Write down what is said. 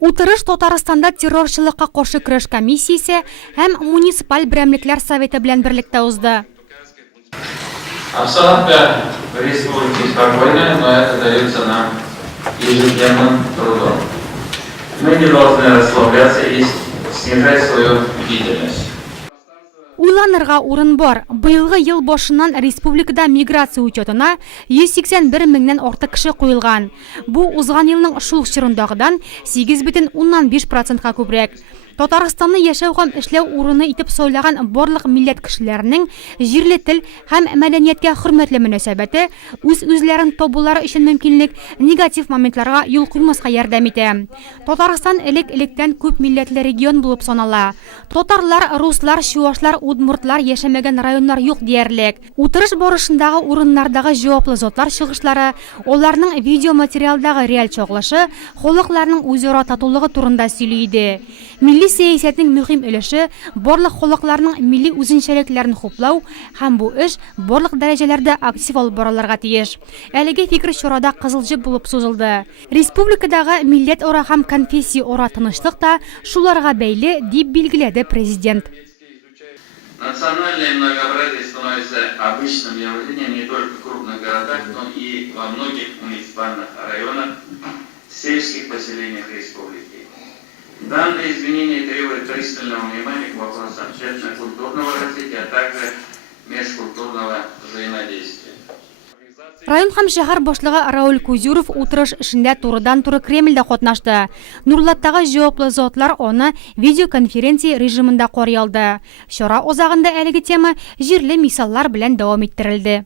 Утырыш Татарстанда террорчылыкка каршы көрәш комиссиясе һәм муниципаль берәмлекләр советы белән берлектә узды. Обстановка в республике спокойная, но это дается нам ежедневным трудом. Мы не должны расслабляться и снижать свою бдительность. Уйланырга урын бар. Быелгы ел башыннан республикада миграция учетына 181 меңнән артык кеше куелган. Бу узган елның шул чорындагыдан 8,5%-ка күбрәк. Татарстанны яшәү һәм эшләү урыны итеп сайлаган барлык милләт кешеләренең җирле тел һәм мәдәнияткә хөрмәтле мөнәсәбәте үз-үзләрен табулары өчен мөмкинлек негатив моментларга юл куймаска ярдәм итә. Татарстан элек-электән күп милләтле регион булып санала. Татарлар, руслар, чуашлар, удмуртлар яшәмәгән районнар юк диярлек. Утырыш барышындагы урыннардагы җаваплы затлар чыгышлары, аларның видеоматериалдагы реаль чагылышы халыкларның үзара татулыгы турында сөйли иде. Милли сәясәтнең мөһим өлеше барлык халыкларның милли үзенчәлекләрен хуплау һәм бу эш барлык дәрәҗәләрдә актив алып барылырга тиеш. Әлеге фикер чарада кызыл җеп булып сузылды. Республикадагы милләт-ара һәм конфессия-ара тынычлык та шуларга бәйле дип билгеләде президент. Национальное многообразие становится обычным явлением не только в крупных городах, но и во многих муниципальных районах, сельских поселениях республики. Данное изменение требует пристального внимания к вопросам этнокультурного развития, а также межкультурного взаимодействия. Район һәм шәһәр башлыгы Рауль Кузюров утырыш эшендә турыдан-туры Кремльдә катнашты. Нурлаттагы җаваплы затлар аны видеоконференция режимында карый алды. Чара узагында әлеге тема җирле мисаллар белән дәвам иттерелде.